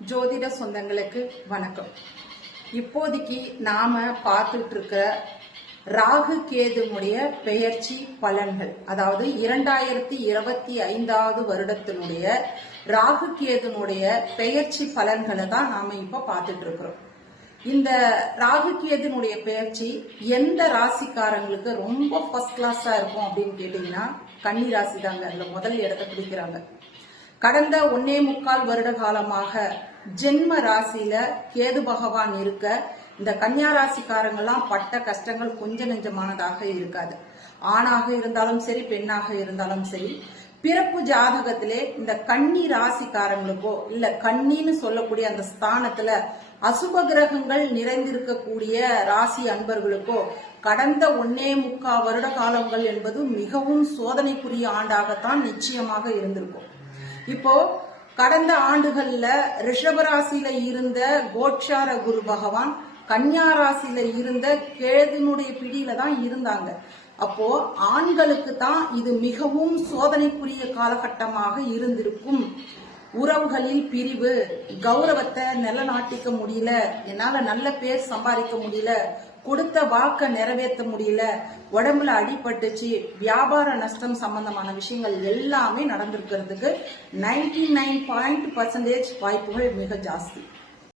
ஜோதிட சொந்தங்களுக்கு வணக்கம். இப்போதைக்கு நாம பார்த்துட்டு இருக்க ராகு கேதுனுடைய பெயர்ச்சி பலன்கள், அதாவது 2025 வருடத்தினுடைய ராகு கேதுனுடைய பெயர்ச்சி பலன்களை தான் நாம இப்ப பார்த்துட்டு இருக்கிறோம். இந்த ராகு கேதுனுடைய பெயர்ச்சி எந்த ராசிக்காரங்களுக்கு ரொம்ப ஃபர்ஸ்ட் கிளாஸா இருக்கும் அப்படின்னு கேட்டீங்கன்னா கன்னி ராசி தாங்க அதுல முதல் இடத்தை பிடிக்கிறாங்க. கடந்த 1.25 வருட காலமாக ஜென்ம ராசியில கேது பகவான் இருக்க இந்த கன்னியா ராசிக்காரங்கெல்லாம் பட்ட கஷ்டங்கள் கொஞ்ச நெஞ்சமானதாக இருக்காது. ஆணாக இருந்தாலும் சரி, பெண்ணாக இருந்தாலும் சரி, பிறப்பு ஜாதகத்திலே இந்த கன்னி ராசிக்காரங்களுக்கோ இல்ல கன்னின்னு சொல்லக்கூடிய அந்த ஸ்தானத்துல அசுப கிரகங்கள் நிறைந்திருக்கக்கூடிய ராசி அன்பர்களுக்கோ கடந்த 1.25 வருட காலங்கள் என்பது மிகவும் சோதனைக்குரிய ஆண்டாகத்தான் நிச்சயமாக இருந்திருக்கும். இப்போ கடந்த ஆண்டுகள்ல ரிஷபராசியில இருந்த கோட்சார குரு பகவான் கன்னியா ராசியில இருந்த கேதுனுடைய பிடியில தான் இருந்தாங்க. அப்போ ஆண்களுக்கு தான் இது மிகவும் சோதனைக்குரிய காலகட்டமாக இருந்திருக்கும். உறவுகளில் பிரிவு, கௌரவத்தை நிலநாட்டிக்க முடியல, என்னால நல்ல பேர் சம்பாதிக்க முடியல, கொடுத்த வாக்க நிறைவேற்ற முடியல, உடம்புல அடிபட்டுச்சு, வியாபார நஷ்டம் சம்பந்தமான விஷயங்கள் எல்லாமே நடந்திருக்கிறதுக்கு 99% வாய்ப்புகள் மிக ஜாஸ்தி.